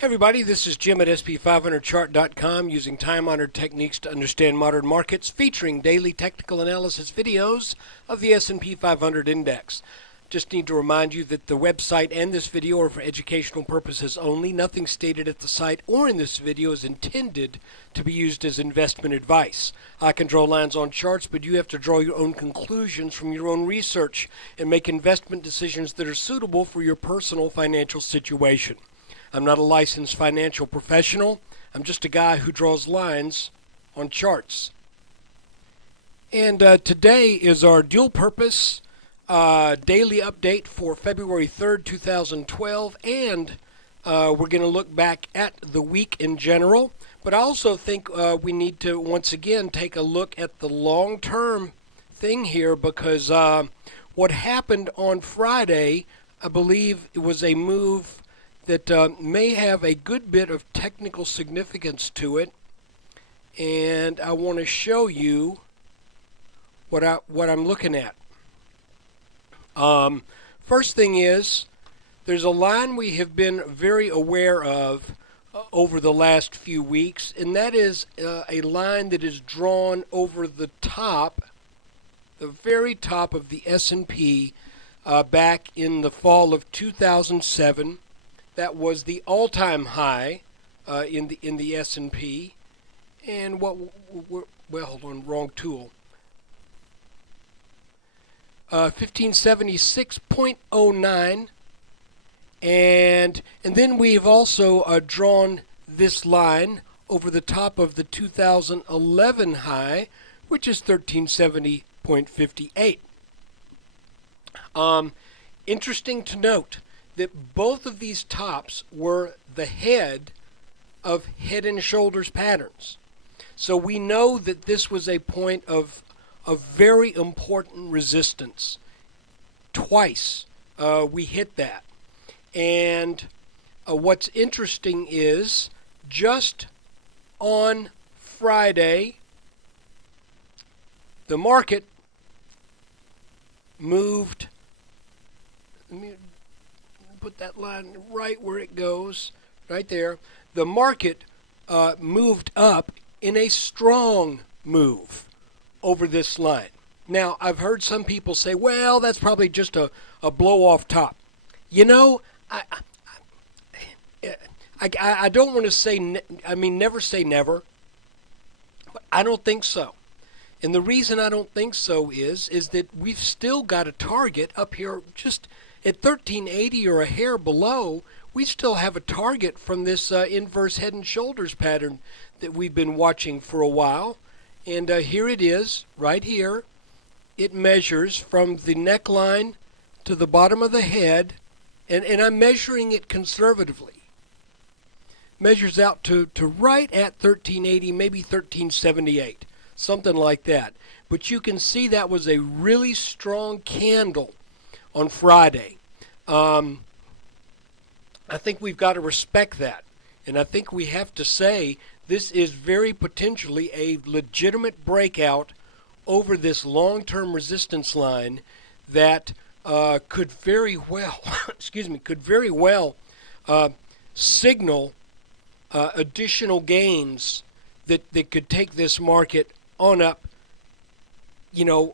Hey everybody, this is Jim at SP500chart.com using time-honored techniques to understand modern markets, featuring daily technical analysis videos of the S&P 500 index. Just need to remind you that the website and this video are for educational purposes only. Nothing stated at the site or in this video is intended to be used as investment advice. I can draw lines on charts, but you have to draw your own conclusions from your own research and make investment decisions that are suitable for your personal financial situation. I'm not a licensed financial professional. I'm just a guy who draws lines on charts. And today is our dual purpose daily update for February 3rd, 2012. And we're going to look back at the week in general. But I also think we need to once again take a look at the long-term thing here, because what happened on Friday, I believe it was a move that may have a good bit of technical significance to it, and I want to show you what I'm looking at. First thing is, there's a line we have been very aware of over the last few weeks, and that is a line that is drawn over the top, the very top of the S&P back in the fall of 2007. That was the all-time high in the S&P, and well, hold on, wrong tool. 1576.09, and then we've also drawn this line over the top of the 2011 high, which is 1370.58. Interesting to note that both of these tops were the head of head and shoulders patterns. So we know that this was a point of very important resistance. Twice we hit that. And what's interesting is just on Friday, the market moved. Let me put that line right where it goes, right there. The market moved up in a strong move over this line. Now, I've heard some people say, well, that's probably just a blow-off top. You know, I don't want to say, never say never, but I don't think so. And the reason I don't think so is that we've still got a target up here just at 1380 or a hair below. We still have a target from this inverse head and shoulders pattern that we've been watching for a while. And here it is, right here. It measures from the neckline to the bottom of the head, and I'm measuring it conservatively. Measures out to right at 1380, maybe 1378, something like that. But you can see that was a really strong candle on Friday. I think we've got to respect that, and I think we have to say this is very potentially a legitimate breakout over this long-term resistance line that could very well, signal additional gains that could take this market on up,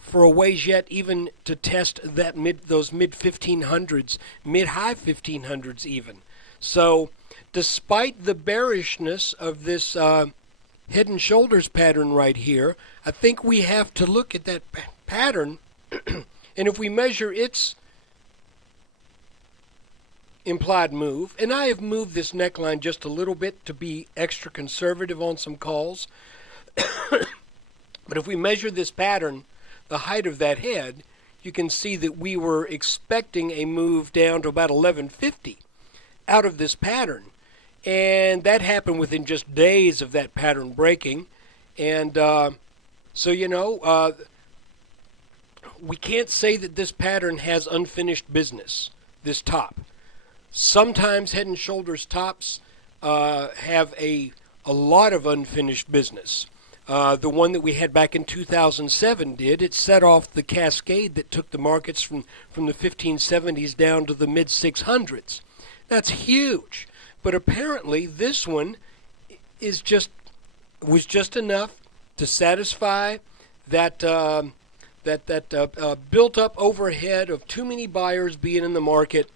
for a ways yet, even to test those mid 1500s, mid-high 1500s even. So despite the bearishness of this head and shoulders pattern right here, I think we have to look at that pattern, and if we measure its implied move, and I have moved this neckline just a little bit to be extra conservative on some calls, but if we measure this pattern, the height of that head, you can see that we were expecting a move down to about 1150 out of this pattern. And that happened within just days of that pattern breaking. And we can't say that this pattern has unfinished business, this top. Sometimes head and shoulders tops have a lot of unfinished business. The one that we had back in 2007 did. It set off the cascade that took the markets from the 1570s down to the mid-600s. That's huge. but apparently this one was just enough to satisfy that built up overhead of too many buyers being in the market.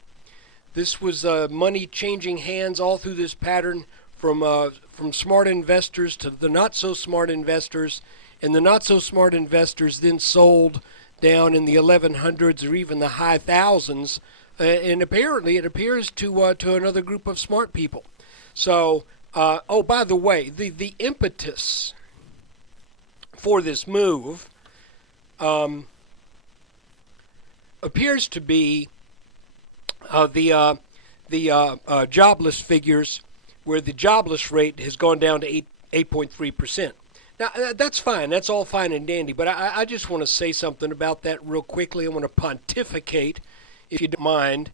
This was money changing hands all through this pattern from smart investors to the not so smart investors, and the not so smart investors then sold down in the 1100s or even the high thousands, and apparently it appears to another group of smart people. So, oh, by the way, the impetus for this move appears to be the jobless figures, where the jobless rate has gone down to 8.3%. Now, that's fine. That's all fine and dandy. But I just want to say something about that real quickly. I want to pontificate, if you don't mind.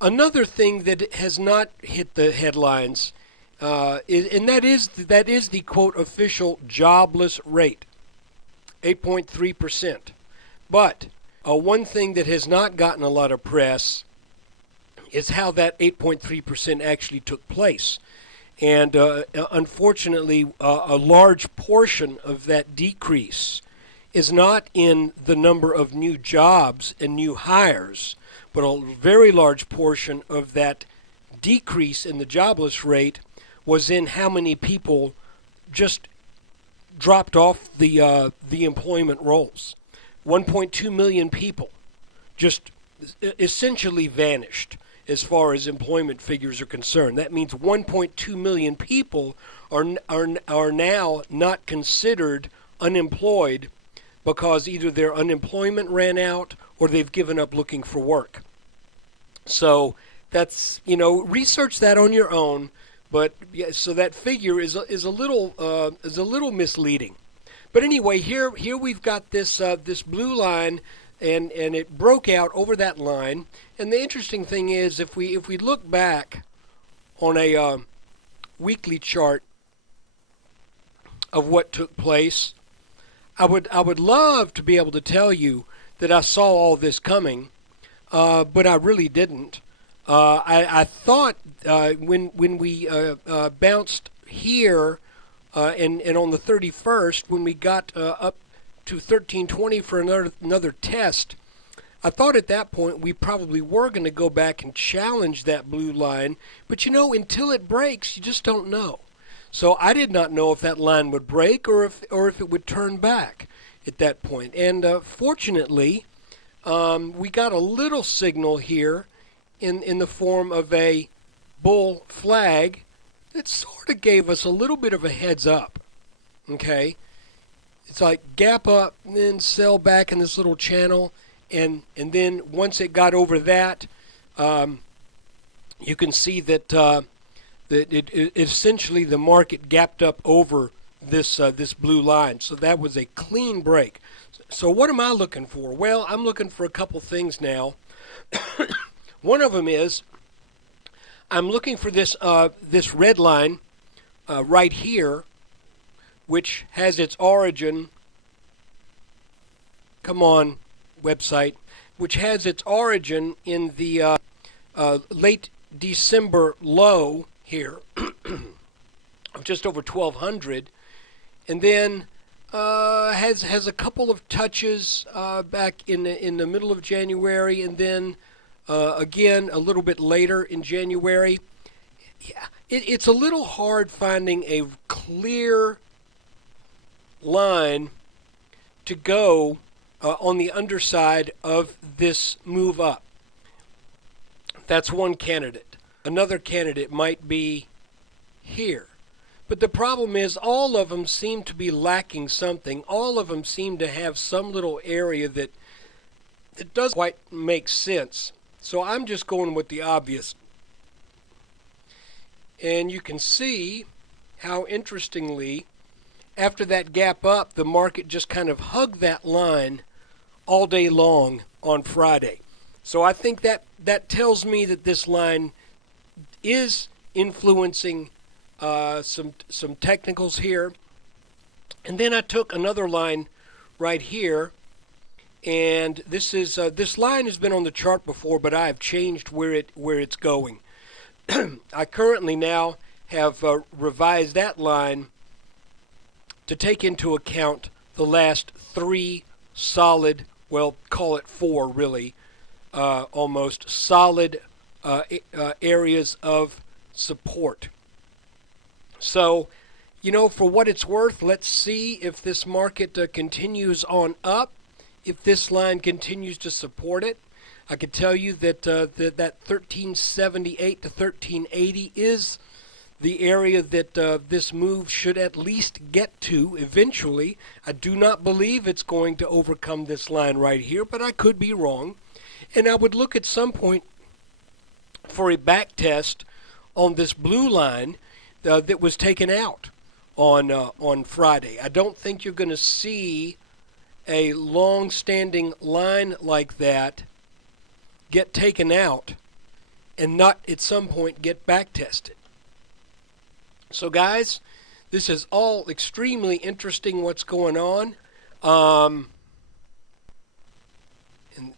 Another thing that has not hit the headlines, that is the, quote, official jobless rate, 8.3%. But one thing that has not gotten a lot of press is how that 8.3% actually took place. And unfortunately, a large portion of that decrease is not in the number of new jobs and new hires, but a very large portion of that decrease in the jobless rate was in how many people just dropped off the employment rolls. 1.2 million people just essentially vanished as far as employment figures are concerned. That means 1.2 million people are now not considered unemployed because either their unemployment ran out or they've given up looking for work. So that's, research that on your own. But yeah, so that figure is a little misleading. But anyway, here we've got this blue line, and it broke out over that line. And the interesting thing is, if we look back on a weekly chart of what took place, I would love to be able to tell you that I saw all this coming, but I really didn't. I thought when we bounced here and on the 31st, when we got up to 1320 for another test, I thought at that point we probably were going to go back and challenge that blue line. But until it breaks, you just don't know. So I did not know if that line would break or if it would turn back at that point. And fortunately, we got a little signal here in the form of a bull flag that sort of gave us a little bit of a heads up. Okay? It's like gap up and then sell back in this little channel. And then once it got over that, you can see that it essentially the market gapped up over this blue line. So that was a clean break. So what am I looking for? Well, I'm looking for a couple things now. One of them is I'm looking for this red line right here, which has its origin. Come on, website, which has its origin in the late December low here of just over 1,200, and then has a couple of touches back in the middle of January, and then again a little bit later in January. Yeah, it's a little hard finding a clear line to go on the underside of this move up. That's one candidate. Another candidate might be here. But the problem is all of them seem to be lacking something. All of them seem to have some little area that doesn't quite make sense. So I'm just going with the obvious. And you can see how, interestingly, after that gap up, the market just kind of hugged that line all day long on Friday. So I think that tells me that this line is influencing some technicals here. And then I took another line right here, and this line has been on the chart before, but I have changed where it's going. I currently now have revised that line to take into account the last three solid, well, call it four really, almost solid areas of support. So, for what it's worth, let's see if this market continues on up, if this line continues to support it. I can tell you that that 1378 to 1380 is the area that this move should at least get to eventually. I do not believe it's going to overcome this line right here, but I could be wrong. And I would look at some point for a back test on this blue line that was taken out on Friday. I don't think you're going to see a long-standing line like that get taken out and not at some point get back tested. So guys, this is all extremely interesting what's going on. And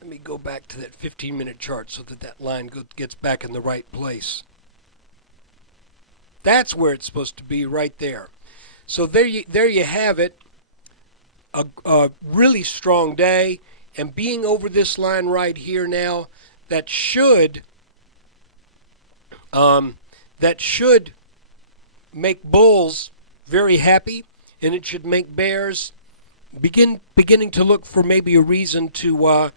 let me go back to that 15-minute chart so that line gets back in the right place. That's where it's supposed to be, right there. So there you have it. A really strong day, and being over this line right here now, that should make bulls very happy, and it should make bears beginning to look for maybe a reason to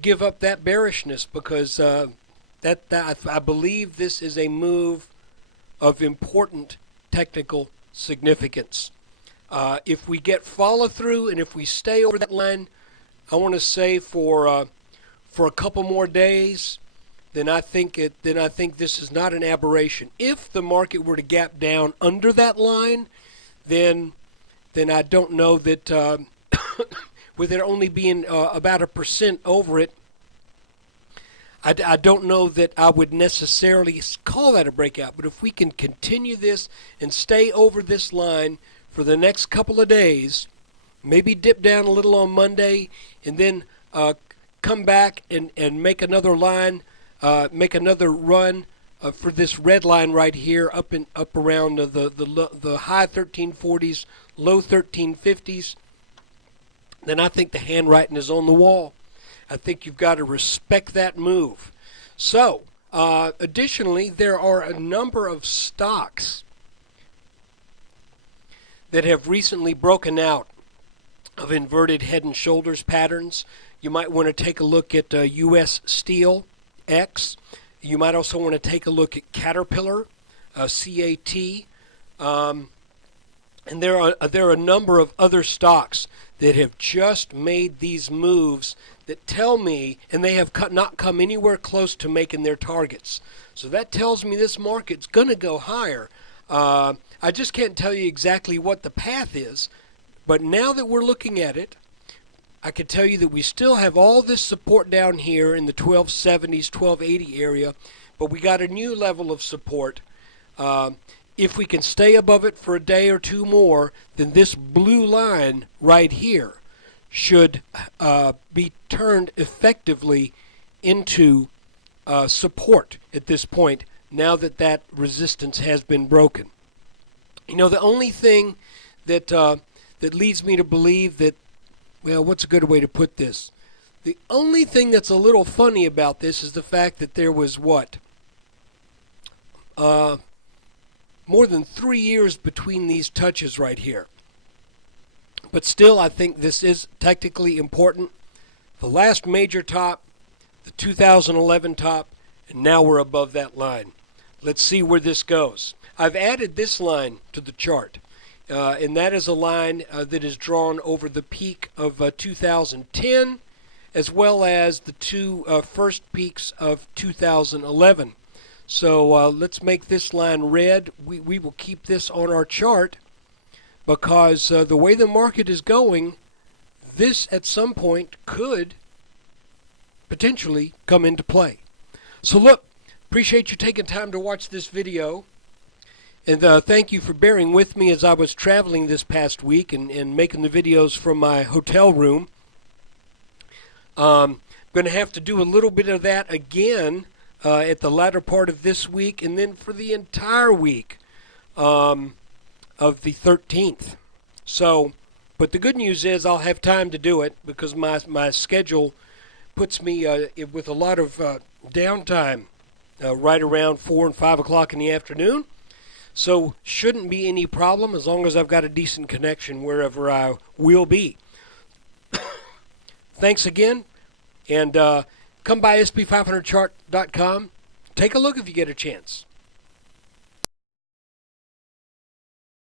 give up that bearishness, because I believe this is a move of important technical significance. If we get follow through and if we stay over that line, I want to say for a couple more days, then I think this is not an aberration. If the market were to gap down under that line, then I don't know that with it only being about 1% over it, I don't know that I would necessarily call that a breakout. But if we can continue this and stay over this line for the next couple of days, maybe dip down a little on Monday, and then come back and make another line, make another run for this red line right here, up around the high 1340s, low 1350s, then I think the handwriting is on the wall. I think you've got to respect that move. So, additionally, there are a number of stocks that have recently broken out of inverted head and shoulders patterns. You might want to take a look at U.S. Steel X. You might also want to take a look at Caterpillar, CAT. And there are a number of other stocks that have just made these moves that tell me, and they have not come anywhere close to making their targets. So that tells me this market's going to go higher. I just can't tell you exactly what the path is, but now that we're looking at it, I can tell you that we still have all this support down here in the 1270s, 1280 area, but we got a new level of support. If we can stay above it for a day or two more, then this blue line right here should be turned effectively into support at this point, now that that resistance has been broken. You know, the only thing that leads me to believe that, well, what's a good way to put this? The only thing that's a little funny about this is the fact that there was more than 3 years between these touches right here. But still, I think this is technically important. The last major top, the 2011 top, and now we're above that line. Let's see where this goes. I've added this line to the chart, and that is a line that is drawn over the peak of 2010, as well as the two first peaks of 2011. So let's make this line red. We will keep this on our chart, because the way the market is going, this at some point could potentially come into play. So look, appreciate you taking time to watch this video, and thank you for bearing with me as I was traveling this past week and making the videos from my hotel room. Going to have to do a little bit of that again at the latter part of this week, and then for the entire week of the 13th. So, but the good news is I'll have time to do it because my schedule puts me with a lot of downtime right around 4 and 5 o'clock in the afternoon. So shouldn't be any problem as long as I've got a decent connection wherever I will be. Thanks again, and come by sp500chart.com. Take a look if you get a chance.